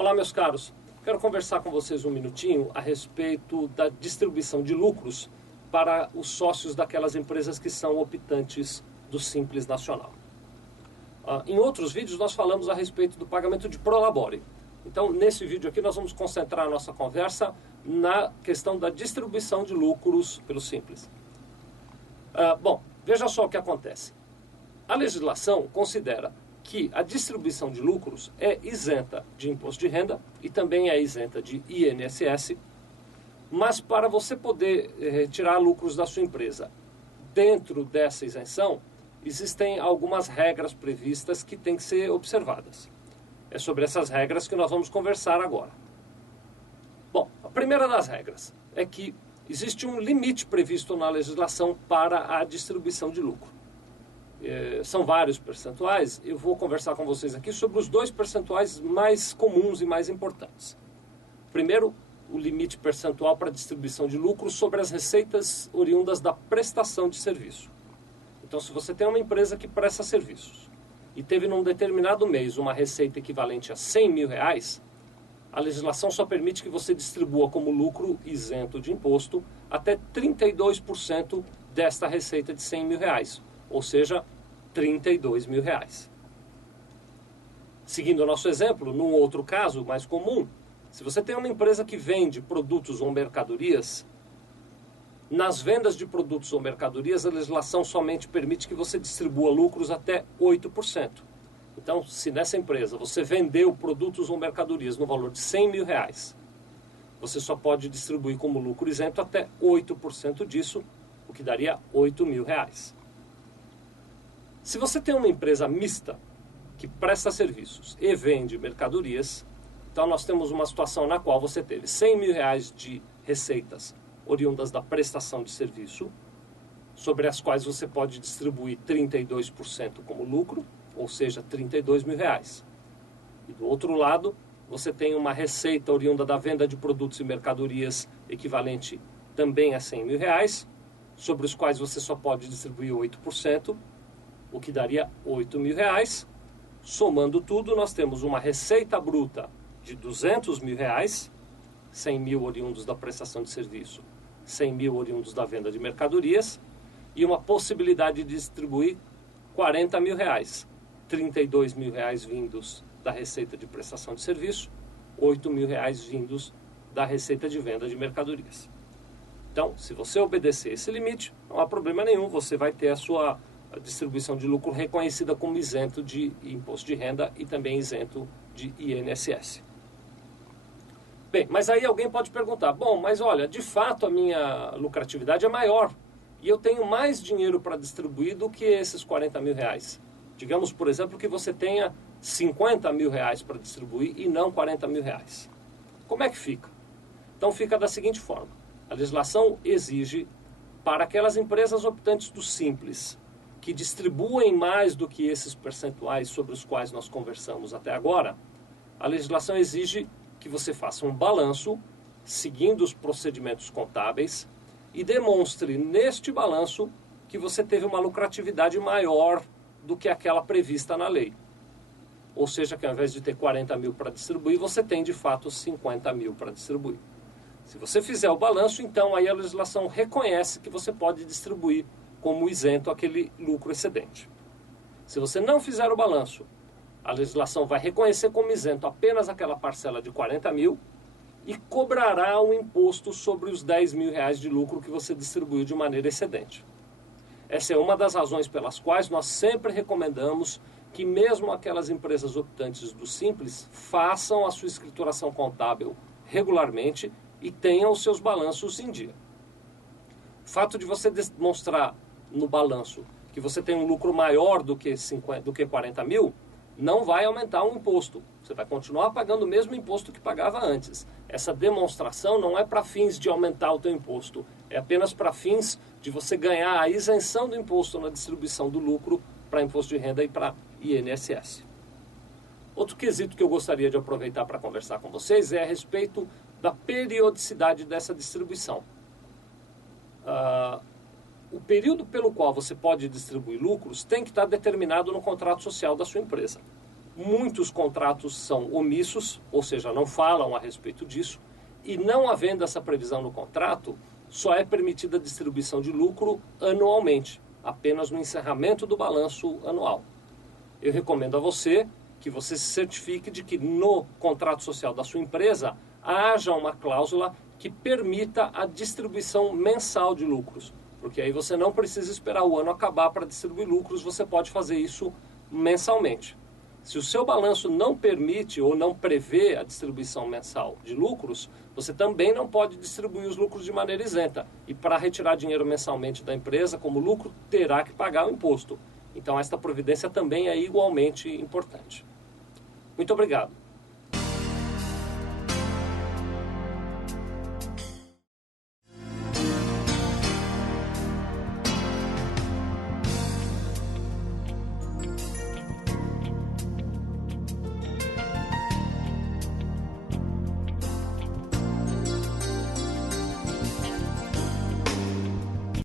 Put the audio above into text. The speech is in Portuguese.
Olá, meus caros. Quero conversar com vocês um minutinho a respeito da distribuição de lucros para os sócios daquelas empresas que são optantes do Simples Nacional. Em outros vídeos nós falamos a respeito do pagamento de prolabore. Então, nesse vídeo aqui nós vamos concentrar a nossa conversa na questão da distribuição de lucros pelo Simples. Bom, veja só o que acontece. A legislação considera que a distribuição de lucros é isenta de imposto de renda e também é isenta de INSS, mas para você poder retirar lucros da sua empresa dentro dessa isenção, existem algumas regras previstas que têm que ser observadas. É sobre essas regras que nós vamos conversar agora. Bom, a primeira das regras é que existe um limite previsto na legislação para a distribuição de lucro. São vários percentuais, eu vou conversar com vocês aqui sobre os dois percentuais mais comuns e mais importantes. Primeiro, o limite percentual para a distribuição de lucro sobre as receitas oriundas da prestação de serviço. Então, se você tem uma empresa que presta serviços e teve num determinado mês uma receita equivalente a R$100 mil, a legislação só permite que você distribua como lucro isento de imposto até 32% desta receita de R$100 mil, ou seja, R$32 mil. Seguindo o nosso exemplo, num outro caso mais comum, se você tem uma empresa que vende produtos ou mercadorias, nas vendas de produtos ou mercadorias, a legislação somente permite que você distribua lucros até 8%. Então, se nessa empresa você vendeu produtos ou mercadorias no valor de R$100 mil, você só pode distribuir como lucro isento até 8% disso, o que daria R$8 mil. Se você tem uma empresa mista que presta serviços e vende mercadorias, então nós temos uma situação na qual você teve R$100 mil de receitas oriundas da prestação de serviço, sobre as quais você pode distribuir 32% como lucro, ou seja, R$32 mil. E do outro lado, você tem uma receita oriunda da venda de produtos e mercadorias equivalente também a R$100 mil, sobre os quais você só pode distribuir 8%, o que daria R$8 mil. Somando tudo, nós temos uma receita bruta de R$200 mil, 100 mil oriundos da prestação de serviço, 100 mil oriundos da venda de mercadorias, e uma possibilidade de distribuir R$40 mil, 32 mil vindos da receita de prestação de serviço, 8 mil vindos da receita de venda de mercadorias. Então, se você obedecer esse limite, não há problema nenhum, você vai ter a sua distribuição de lucro reconhecida como isento de imposto de renda e também isento de INSS. Bem, mas aí alguém pode perguntar, bom, mas olha, de fato a minha lucratividade é maior e eu tenho mais dinheiro para distribuir do que esses R$40 mil. Digamos, por exemplo, que você tenha R$50 mil para distribuir e não R$40 mil. Como é que fica? Então fica da seguinte forma, a legislação exige para aquelas empresas optantes do Simples, que distribuem mais do que esses percentuais sobre os quais nós conversamos até agora, a legislação exige que você faça um balanço, seguindo os procedimentos contábeis, e demonstre neste balanço que você teve uma lucratividade maior do que aquela prevista na lei. Ou seja, que ao invés de ter 40 mil para distribuir, você tem de fato 50 mil para distribuir. Se você fizer o balanço, então aí a legislação reconhece que você pode distribuir como isento aquele lucro excedente. Se você não fizer o balanço, a legislação vai reconhecer como isento apenas aquela parcela de 40 mil e cobrará um imposto sobre os 10 mil de lucro que você distribuiu de maneira excedente. Essa é uma das razões pelas quais nós sempre recomendamos que mesmo aquelas empresas optantes do Simples façam a sua escrituração contábil regularmente e tenham os seus balanços em dia. O fato de você demonstrar no balanço que você tem um lucro maior do que 40 mil, não vai aumentar o imposto. Você vai continuar pagando o mesmo imposto que pagava antes. Essa demonstração não é para fins de aumentar o teu imposto, é apenas para fins de você ganhar a isenção do imposto na distribuição do lucro para imposto de renda e para INSS. Outro quesito que eu gostaria de aproveitar para conversar com vocês é a respeito da periodicidade dessa distribuição. O período pelo qual você pode distribuir lucros tem que estar determinado no contrato social da sua empresa. muitos contratos são omissos, ou seja, não falam a respeito disso, e não havendo essa previsão no contrato, só é permitida a distribuição de lucro anualmente, apenas no encerramento do balanço anual. Eu recomendo a você que você se certifique de que no contrato social da sua empresa haja uma cláusula que permita a distribuição mensal de lucros, porque aí você não precisa esperar o ano acabar para distribuir lucros, você pode fazer isso mensalmente. Se o seu balanço não permite ou não prevê a distribuição mensal de lucros, você também não pode distribuir os lucros de maneira isenta. E para retirar dinheiro mensalmente da empresa como lucro, terá que pagar o imposto. Então esta providência também é igualmente importante. Muito obrigado.